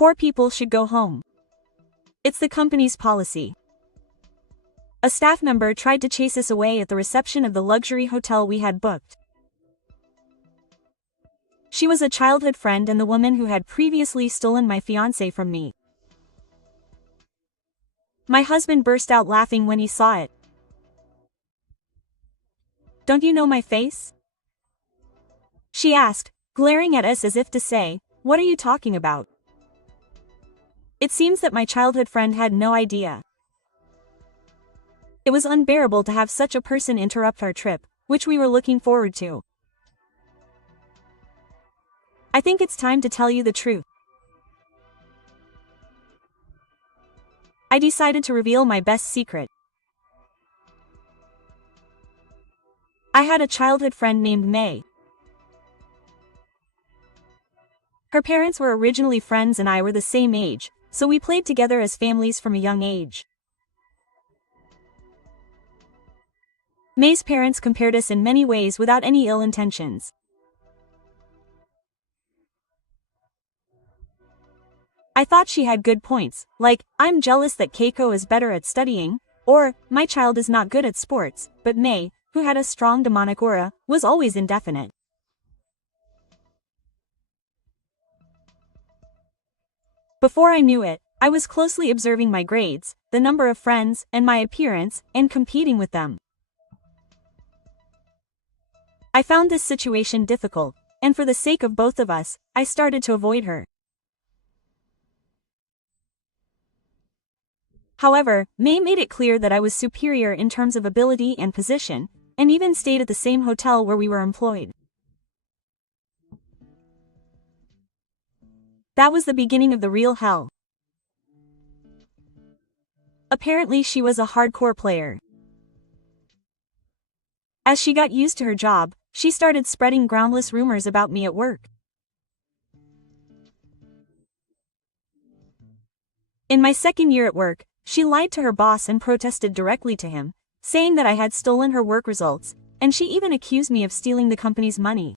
Poor people should go home. It's the company's policy. A staff member tried to chase us away at the reception of the luxury hotel we had booked. She was a childhood friend and the woman who had previously stolen my fiancé from me. My husband burst out laughing when he saw it. "Don't you know my face?" she asked, glaring at us as if to say, "What are you talking about?" It seems that my childhood friend had no idea. It was unbearable to have such a person interrupt our trip, which we were looking forward to. I think it's time to tell you the truth. I decided to reveal my best secret. I had a childhood friend named May. Her parents were originally friends and I were the same age, so we played together as families from a young age. May's parents compared us in many ways without any ill intentions. I thought she had good points, like, "I'm jealous that Keiko is better at studying," or, "My child is not good at sports," but May, who had a strong demonic aura, was always indefinite. Before I knew it, I was closely observing my grades, the number of friends, and my appearance, and competing with them. I found this situation difficult, and for the sake of both of us, I started to avoid her. However, May made it clear that I was superior in terms of ability and position, and even stayed at the same hotel where we were employed. That was the beginning of the real hell. Apparently she was a hardcore player. As she got used to her job, she started spreading groundless rumors about me at work. In my second year at work, she lied to her boss and protested directly to him, saying that I had stolen her work results, and she even accused me of stealing the company's money.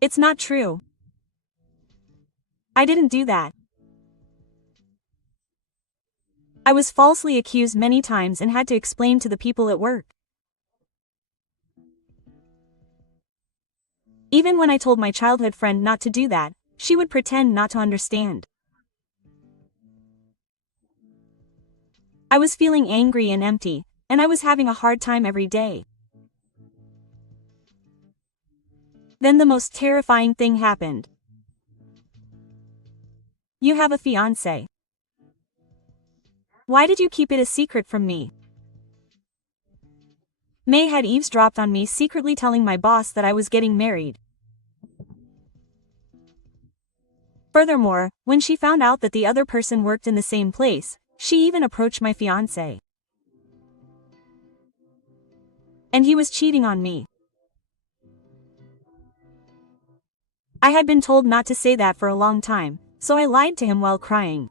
It's not true. I didn't do that. I was falsely accused many times and had to explain to the people at work. Even when I told my childhood friend not to do that, she would pretend not to understand. I was feeling angry and empty, and I was having a hard time every day. Then the most terrifying thing happened. "You have a fiancé. Why did you keep it a secret from me?" May had eavesdropped on me secretly telling my boss that I was getting married. Furthermore, when she found out that the other person worked in the same place, she even approached my fiancé. And he was cheating on me. I had been told not to say that for a long time, so I lied to him while crying.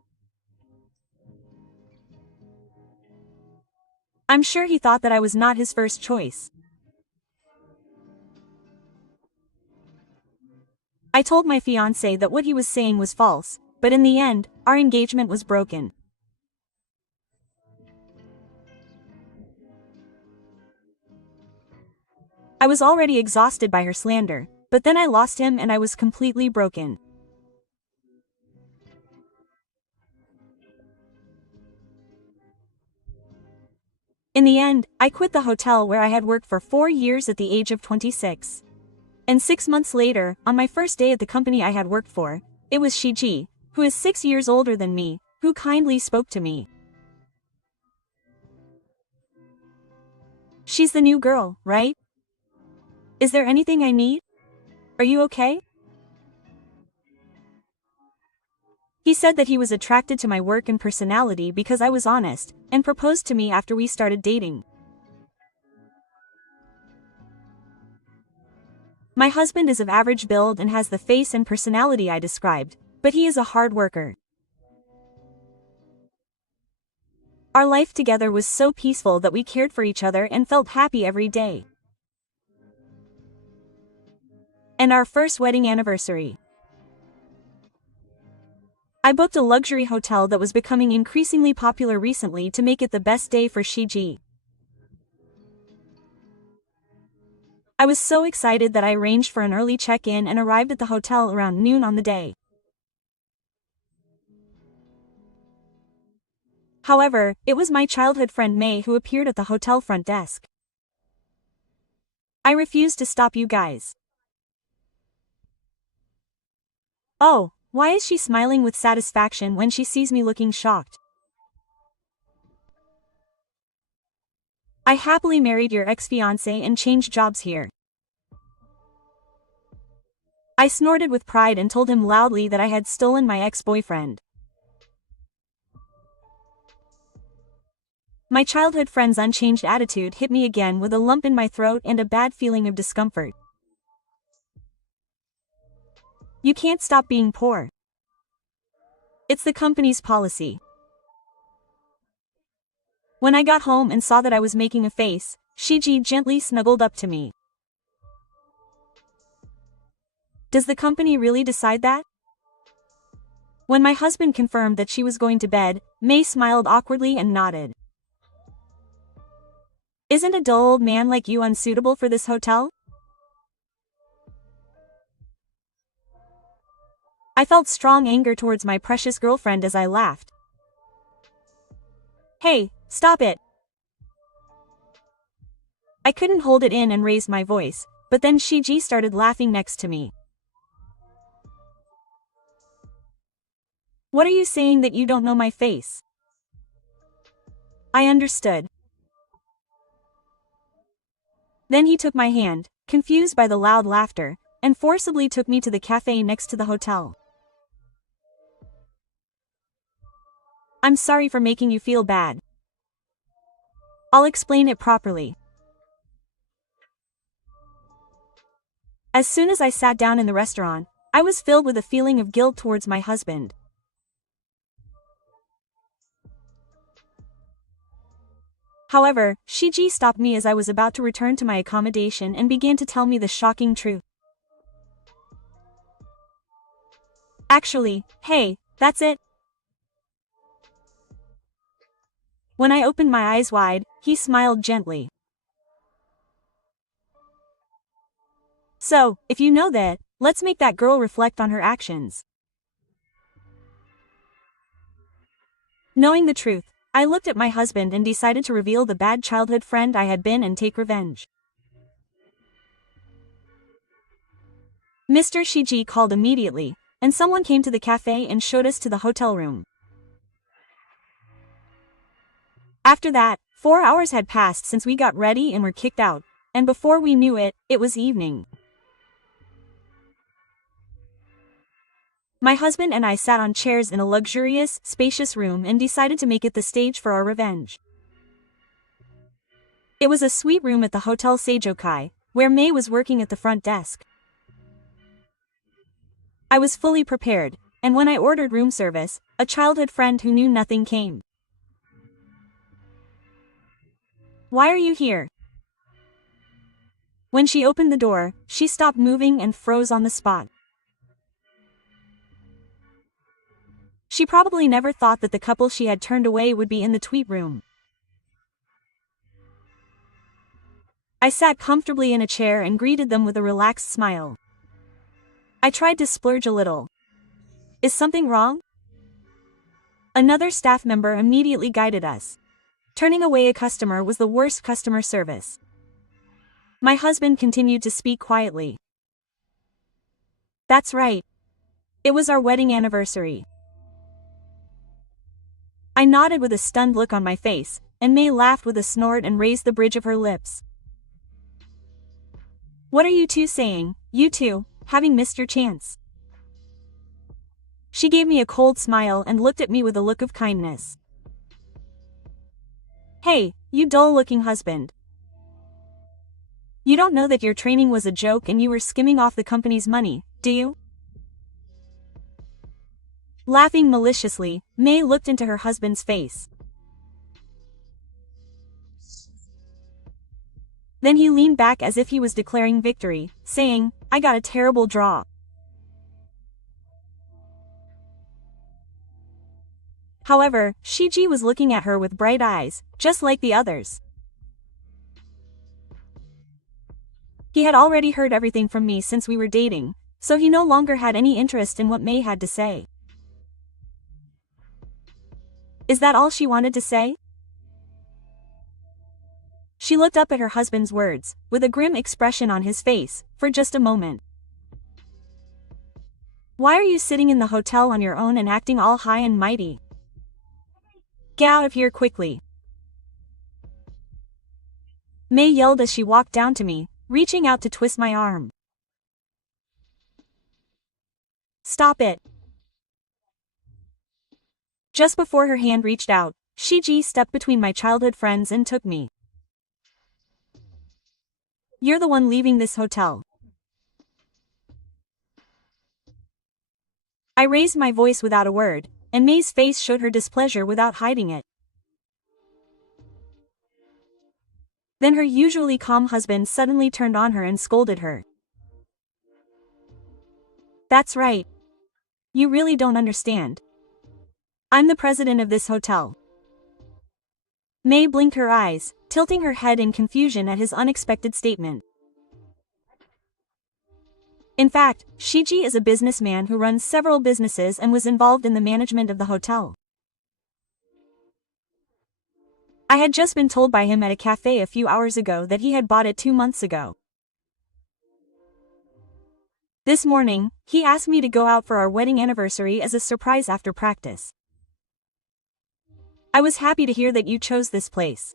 I'm sure he thought that I was not his first choice. I told my fiancé that what he was saying was false, but in the end, our engagement was broken. I was already exhausted by her slander, but then I lost him and I was completely broken. In the end, I quit the hotel where I had worked for 4 years at the age of 26. And 6 months later, on my first day at the company I had worked for, it was Shiji, who is 6 years older than me, who kindly spoke to me. "She's the new girl, right? Is there anything I need? Are you okay?" He said that he was attracted to my work and personality because I was honest, and proposed to me after we started dating. My husband is of average build and has the face and personality I described, but he is a hard worker. Our life together was so peaceful that we cared for each other and felt happy every day. And our first wedding anniversary. I booked a luxury hotel that was becoming increasingly popular recently to make it the best day for Shiji. I was so excited that I arranged for an early check-in and arrived at the hotel around noon on the day. However, it was my childhood friend May who appeared at the hotel front desk. I refuse to stop you guys. Oh, why is she smiling with satisfaction when she sees me looking shocked? I happily married your ex-fiancé and changed jobs here. I snorted with pride and told him loudly that I had stolen my ex-boyfriend. My childhood friend's unchanged attitude hit me again with a lump in my throat and a bad feeling of discomfort. You can't stop being poor. It's the company's policy. When I got home and saw that I was making a face, Shiji gently snuggled up to me. Does the company really decide that? When my husband confirmed that she was going to bed, May smiled awkwardly and nodded. Isn't a dull old man like you unsuitable for this hotel? I felt strong anger towards my precious girlfriend as I laughed. Hey, stop it! I couldn't hold it in and raised my voice, but then Shiji started laughing next to me. What are you saying that you don't know my face? I understood. Then he took my hand, confused by the loud laughter, and forcibly took me to the cafe next to the hotel. I'm sorry for making you feel bad. I'll explain it properly. As soon as I sat down in the restaurant, I was filled with a feeling of guilt towards my husband. However, Shiji stopped me as I was about to return to my accommodation and began to tell me the shocking truth. Actually, hey, that's it. When I opened my eyes wide, he smiled gently. So, if you know that, let's make that girl reflect on her actions. Knowing the truth, I looked at my husband and decided to reveal the bad childhood friend I had been and take revenge. Mr. Shiji called immediately, and someone came to the cafe and showed us to the hotel room. After that, 4 hours had passed since we got ready and were kicked out, and before we knew it, it was evening. My husband and I sat on chairs in a luxurious, spacious room and decided to make it the stage for our revenge. It was a suite room at the Hotel Seijokai, where May was working at the front desk. I was fully prepared, and when I ordered room service, a childhood friend who knew nothing came. Why are you here? When she opened the door, she stopped moving and froze on the spot. She probably never thought that the couple she had turned away would be in the tweet room. I sat comfortably in a chair and greeted them with a relaxed smile. I tried to splurge a little. Is something wrong? Another staff member immediately guided us. Turning away a customer was the worst customer service. My husband continued to speak quietly. That's right. It was our wedding anniversary. I nodded with a stunned look on my face, and May laughed with a snort and raised the bridge of her lips. What are you two saying, you two, having missed your chance? She gave me a cold smile and looked at me with a look of kindness. Hey, you dull-looking husband. You don't know that your training was a joke and you were skimming off the company's money, do you? Laughing maliciously, May looked into her husband's face. Then he leaned back as if he was declaring victory, saying, I got a terrible draw. However, Shiji was looking at her with bright eyes, just like the others. He had already heard everything from me since we were dating, so he no longer had any interest in what May had to say. Is that all she wanted to say? She looked up at her husband's words, with a grim expression on his face, for just a moment. Why are you sitting in the hotel on your own and acting all high and mighty? Get out of here quickly. May yelled as she walked down to me, reaching out to twist my arm. Stop it. Just before her hand reached out, Shiji stepped between my childhood friends and took me. You're the one leaving this hotel. I raised my voice without a word, and May's face showed her displeasure without hiding it. Then her usually calm husband suddenly turned on her and scolded her. That's right. You really don't understand. I'm the president of this hotel. May blinked her eyes, tilting her head in confusion at his unexpected statement. In fact, Shiji is a businessman who runs several businesses and was involved in the management of the hotel. I had just been told by him at a cafe a few hours ago that he had bought it 2 months ago. This morning, he asked me to go out for our wedding anniversary as a surprise after practice. I was happy to hear that you chose this place.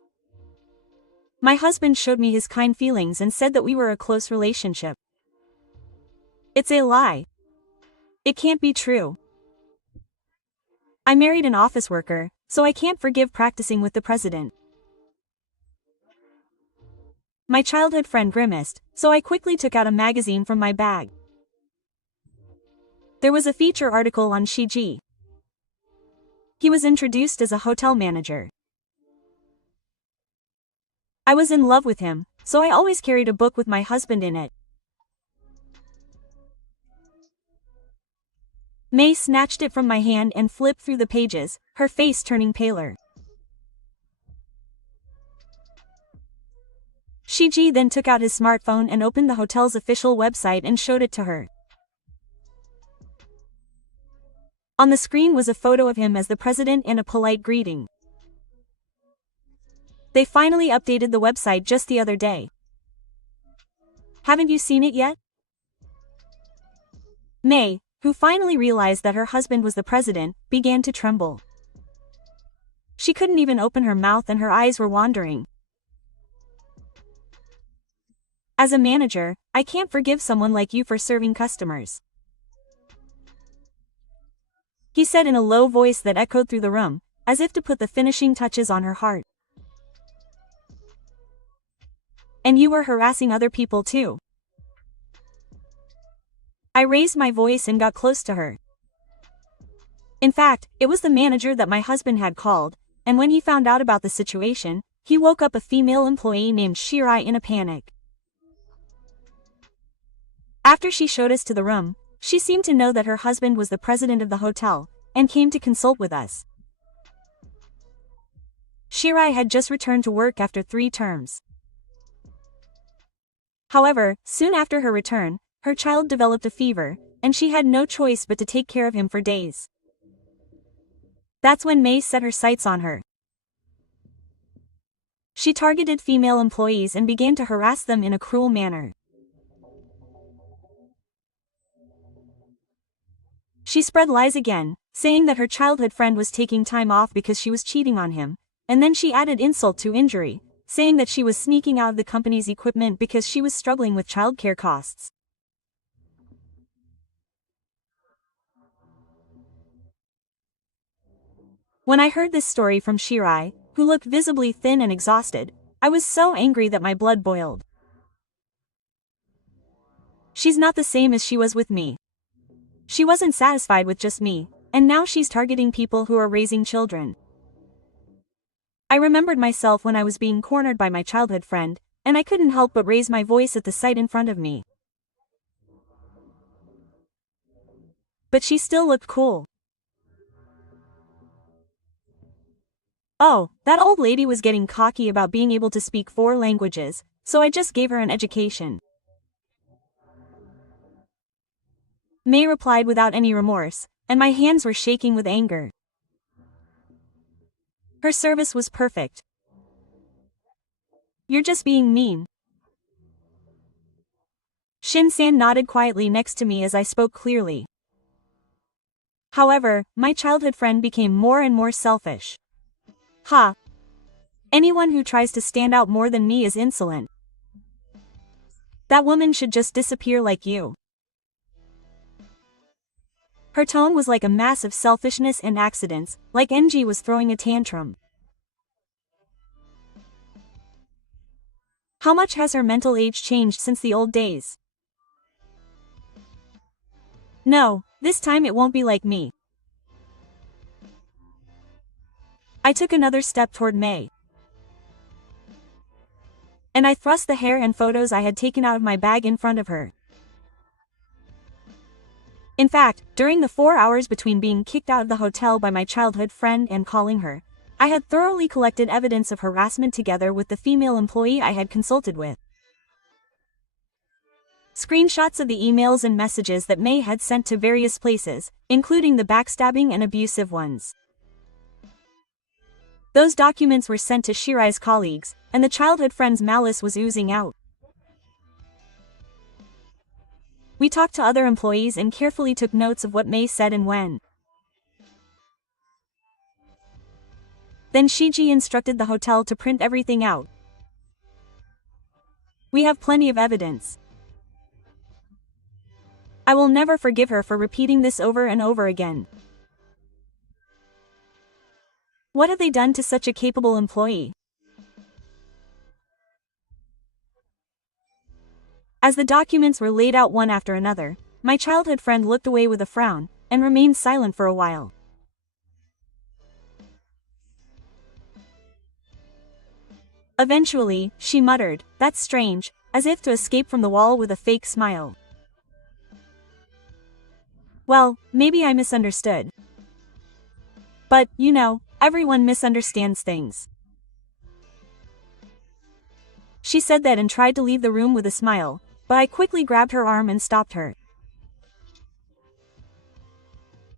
My husband showed me his kind feelings and said that we were a close relationship. It's a lie. It can't be true. I married an office worker, so I can't forgive practicing with the president. My childhood friend grimaced, so I quickly took out a magazine from my bag. There was a feature article on Shiji. He was introduced as a hotel manager. I was in love with him, so I always carried a book with my husband in it. May snatched it from my hand and flipped through the pages, her face turning paler. Shiji then took out his smartphone and opened the hotel's official website and showed it to her. On the screen was a photo of him as the president and a polite greeting. They finally updated the website just the other day. Haven't you seen it yet? May, who finally realized that her husband was the president, began to tremble. She couldn't even open her mouth and her eyes were wandering. As a manager, I can't forgive someone like you for serving customers. He said in a low voice that echoed through the room, as if to put the finishing touches on her heart. And you were harassing other people too. I raised my voice and got close to her. In fact, it was the manager that my husband had called, and when he found out about the situation, he woke up a female employee named Shirai in a panic. After she showed us to the room, she seemed to know that her husband was the president of the hotel, and came to consult with us. Shirai had just returned to work after 3 terms. However, soon after her return, her child developed a fever, and she had no choice but to take care of him for days. That's when May set her sights on her. She targeted female employees and began to harass them in a cruel manner. She spread lies again, saying that her childhood friend was taking time off because she was cheating on him, and then she added insult to injury, saying that she was sneaking out of the company's equipment because she was struggling with childcare costs. When I heard this story from Shirai, who looked visibly thin and exhausted, I was so angry that my blood boiled. She's not the same as she was with me. She wasn't satisfied with just me, and now she's targeting people who are raising children. I remembered myself when I was being cornered by my childhood friend, and I couldn't help but raise my voice at the sight in front of me. but she still looked cool. Oh, that old lady was getting cocky about being able to speak 4 languages, so I just gave her an education. May replied without any remorse, and my hands were shaking with anger. Her service was perfect. You're just being mean. Shin-san nodded quietly next to me as I spoke clearly. However, my childhood friend became more and more selfish. Ha! Anyone who tries to stand out more than me is insolent. That woman should just disappear like you. Her tone was like a mass of selfishness and accidents, like NG was throwing a tantrum. How much has her mental age changed since the old days? No, this time it won't be like me. I took another step toward May. And I thrust the hair and photos I had taken out of my bag in front of her. In fact, during the 4 hours between being kicked out of the hotel by my childhood friend and calling her, I had thoroughly collected evidence of harassment together with the female employee I had consulted with. Screenshots of the emails and messages that May had sent to various places, including the backstabbing and abusive ones. Those documents were sent to Shirai's colleagues, and the childhood friend's malice was oozing out. We talked to other employees and carefully took notes of what May said and when. Then Shiji instructed the hotel to print everything out. We have plenty of evidence. I will never forgive her for repeating this over and over again. What have they done to such a capable employee? As the documents were laid out one after another, my childhood friend looked away with a frown, and remained silent for a while. Eventually, she muttered, "That's strange," as if to escape from the wall with a fake smile. Well, maybe I misunderstood. But, you know, everyone misunderstands things. She said that and tried to leave the room with a smile, but I quickly grabbed her arm and stopped her.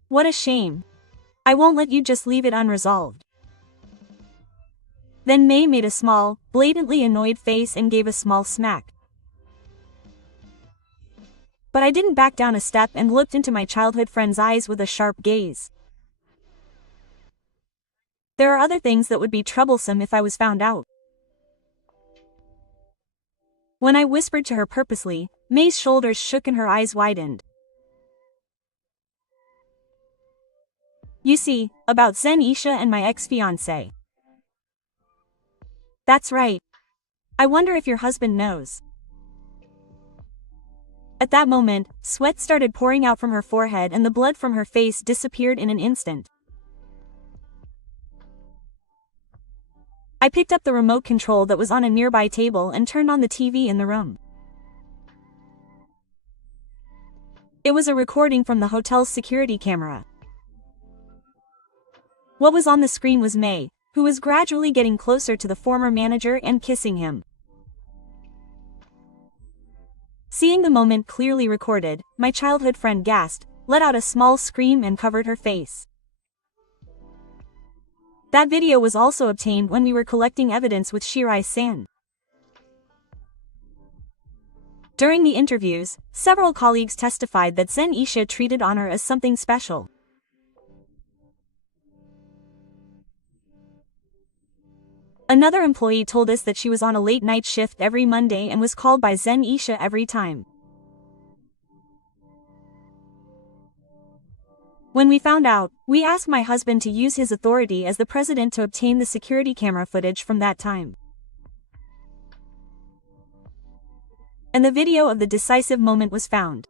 What a shame. I won't let you just leave it unresolved. Then May made a small, blatantly annoyed face and gave a small smack. But I didn't back down a step and looked into my childhood friend's eyes with a sharp gaze. There are other things that would be troublesome if I was found out. When I whispered to her purposely, May's shoulders shook and her eyes widened. You see, about Zen Isha and my ex-fiancé. That's right. I wonder if your husband knows. At that moment, sweat started pouring out from her forehead and the blood from her face disappeared in an instant. I picked up the remote control that was on a nearby table and turned on the TV in the room. It was a recording from the hotel's security camera. What was on the screen was May, who was gradually getting closer to the former manager and kissing him. Seeing the moment clearly recorded, my childhood friend gasped, let out a small scream and covered her face. That video was also obtained when we were collecting evidence with Shirai-san. During the interviews, several colleagues testified that Zen Isha treated Honor as something special. Another employee told us that she was on a late night shift every Monday and was called by Zen Isha every time. When we found out, we asked my husband to use his authority as the president to obtain the security camera footage from that time. And the video of the decisive moment was found.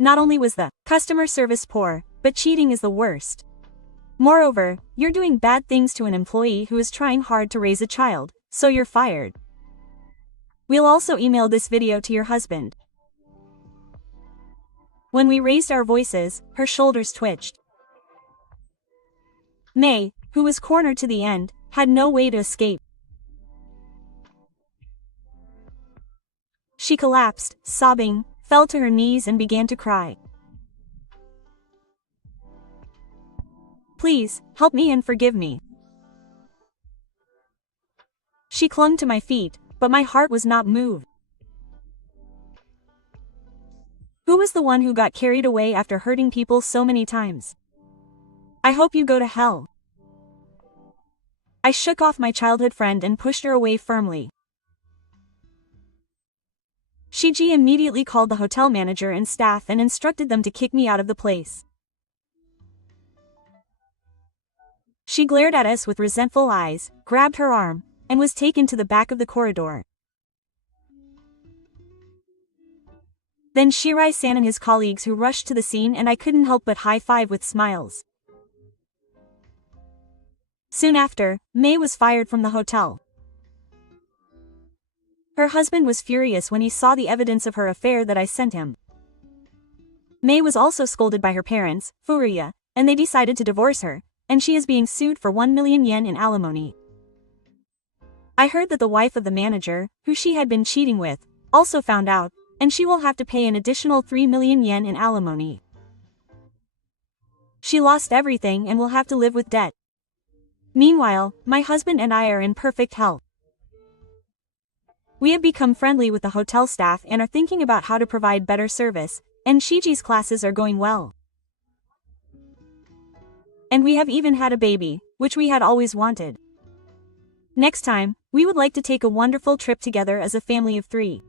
Not only was the customer service poor, but cheating is the worst. Moreover, you're doing bad things to an employee who is trying hard to raise a child, so you're fired. We'll also email this video to your husband. When we raised our voices, her shoulders twitched. May, who was cornered to the end, had no way to escape. She collapsed, sobbing, fell to her knees and began to cry. Please, help me and forgive me. She clung to my feet, but my heart was not moved. Who was the one who got carried away after hurting people so many times? I hope you go to hell. I shook off my childhood friend and pushed her away firmly. Shiji immediately called the hotel manager and staff and instructed them to kick me out of the place. She glared at us with resentful eyes, grabbed her arm, and was taken to the back of the corridor. Then Shirai-san and his colleagues who rushed to the scene, and I couldn't help but high-five with smiles. Soon after, May was fired from the hotel. Her husband was furious when he saw the evidence of her affair that I sent him. May was also scolded by her parents, Furuya, and they decided to divorce her, and she is being sued for 1 million yen in alimony. I heard that the wife of the manager, who she had been cheating with, also found out, and she will have to pay an additional 3 million yen in alimony. She lost everything and will have to live with debt. Meanwhile, my husband and I are in perfect health. We have become friendly with the hotel staff and are thinking about how to provide better service, and Shiji's classes are going well. And we have even had a baby, which we had always wanted. Next time, we would like to take a wonderful trip together as a family of 3.